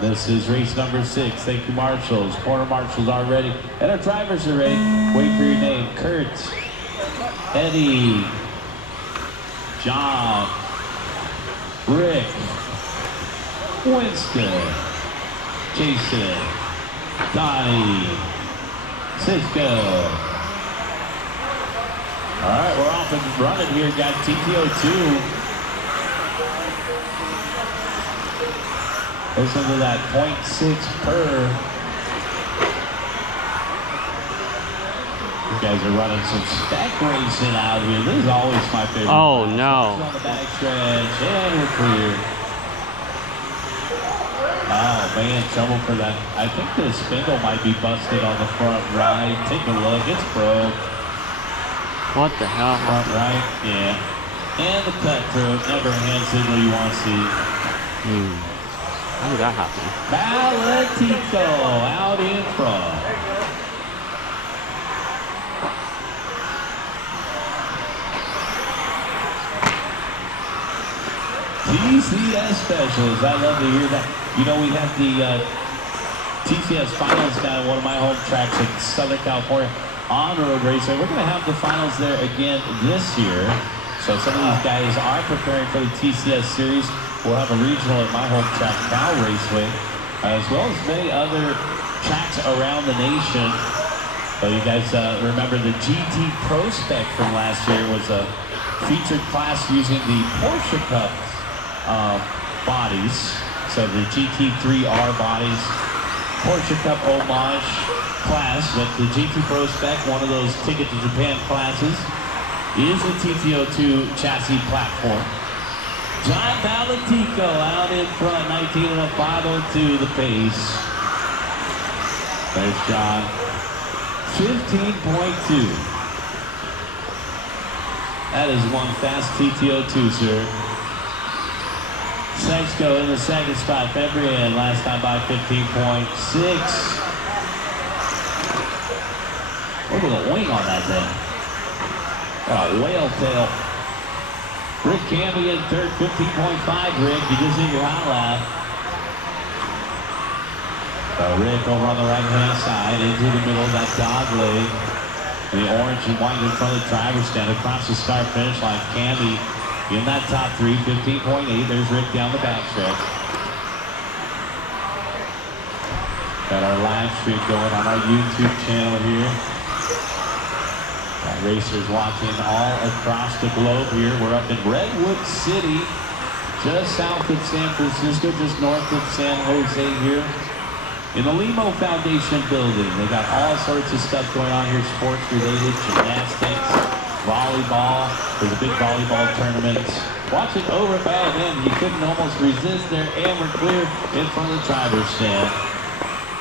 This is race number 6. Thank you, marshals. Corner marshals are ready. And our drivers are ready. Wait for your name. Kurt, Eddie, John, Rick, Winston, Jason, Donnie, Cisco. All right, we're off and running here. Got TT02. Listen to that 0.6 per. You guys are running some Spec Racing out here. This is always my favorite. Oh, no. On the back stretch, and we're clear. Oh, man, trouble for that. I think the spindle might be busted on the front right. Take a look. It's broke. What the hell? Front right, yeah. And the cutthroat. Never a hand signal you want to see. How did that happen? Valentico out in front. TCS specials. I love to hear that. You know, we have the TCS finals down at one of my home tracks in Southern California, on-road racing. We're going to have the finals there again this year. So some of these guys are preparing for the TCS series. We'll have a regional at my home track, Cal Raceway, as well as many other tracks around the nation. So you guys remember the GT Pro Spec from last year was a featured class using the Porsche Cup bodies. So the GT3R bodies, Porsche Cup homage class, but the GT Pro Spec, one of those Ticket to Japan classes, is a TT02 chassis platform. John Valentico out in front, 19 and a 502 the pace. There's John, 15.2. That is one fast TT02, sir. Sexco in the second spot, February last time by 15.6. Look at the wing on that thing. Got a whale tail. Rick Camby in third, 15.5, Rick. You just hit your hot lap. So Rick over on the right-hand side, into the middle of that dog leg. The orange and white in front of the driver's stand across the start-finish line. Camby in that top 3, 15.8. There's Rick down the backstretch. Got our live stream going on our YouTube channel here. Racers watching all across the globe here. We're up in Redwood City, just south of San Francisco, just north of San Jose here. In the Limo Foundation building. They got all sorts of stuff going on here, sports related, gymnastics, volleyball. There's a big volleyball tournament. Watching over by him, you couldn't almost resist there, and we're clear in front of the driver's stand.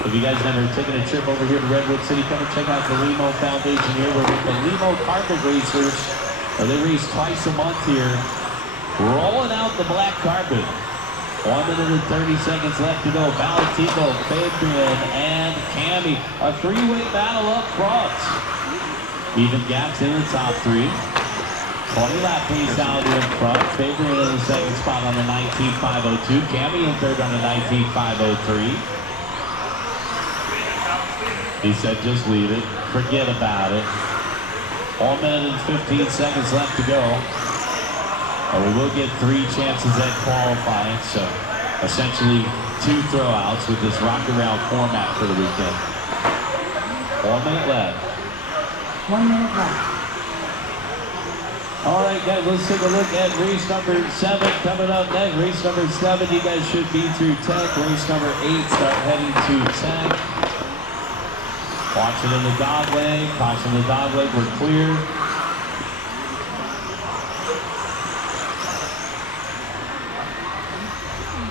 If you guys never taken a trip over here to Redwood City, come and check out the Limo Foundation here. We're with the Limo Carpet Racers. They race twice a month here. Rolling out the black carpet. 1 minute and 30 seconds left to go. Valentico, Fabian, and Camby. A three-way battle up front. Even gaps in the top 3. 20-lap pace out in front. Fabian in the second spot on the 19.502. Camby in third on the 19.503. He said, just leave it. Forget about it. 1 minute and 15 seconds left to go. And we will get 3 chances at qualifying. So, essentially, 2 throwouts with this rock-around format for the weekend. 1 minute left. 1 minute left. All right, guys, let's take a look at race number 7 coming up next. Race number 7, you guys should be through tech. Race number 8, start heading to tech. Watch it in the dog leg. Caution the dog leg. We're clear.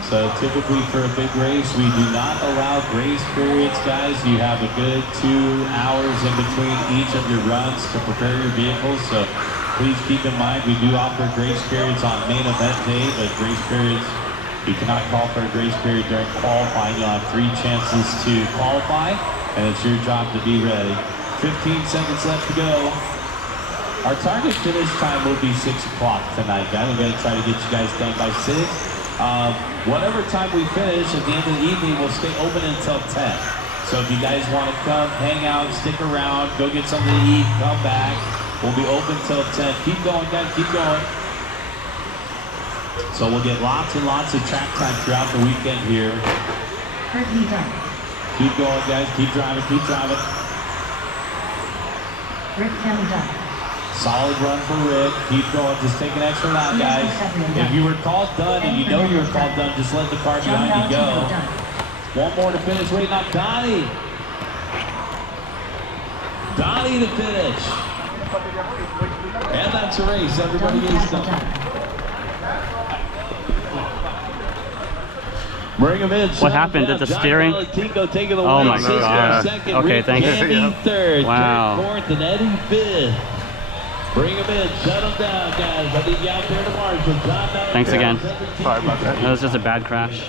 So typically for a big race, we do not allow grace periods, guys. You have a good 2 hours in between each of your runs to prepare your vehicles. So please keep in mind, we do offer grace periods on main event day, but grace periods, you cannot call for a grace period during qualifying. You'll have 3 chances to qualify. And it's your job to be ready. 15 seconds left to go. Our target finish time will be 6 o'clock tonight, guys. We're going to try to get you guys done by 6. Whatever time we finish at the end of the evening, we'll stay open until 10. So if you guys want to come, hang out, stick around, go get something to eat, come back. We'll be open till 10. Keep going, guys, keep going. So we'll get lots and lots of track time throughout the weekend here. Keep going, guys, keep driving, keep driving. Rick done. Solid run for Rick. Keep going. Just take an extra lap, guys. If you were called done and you know you were called done, just let the car behind you go. One more to finish. Waiting on Donnie. Donnie to finish. And that's a race. Everybody is done. Bring him in. What happened? Did the steering? Oh my god. Okay, thank you. Andy third. Wow. Jared fourth and Eddie fifth. Bring him in. Shut him down, guys. I need you out there to marshal. Thanks again. Sorry about that. That was just a bad crash.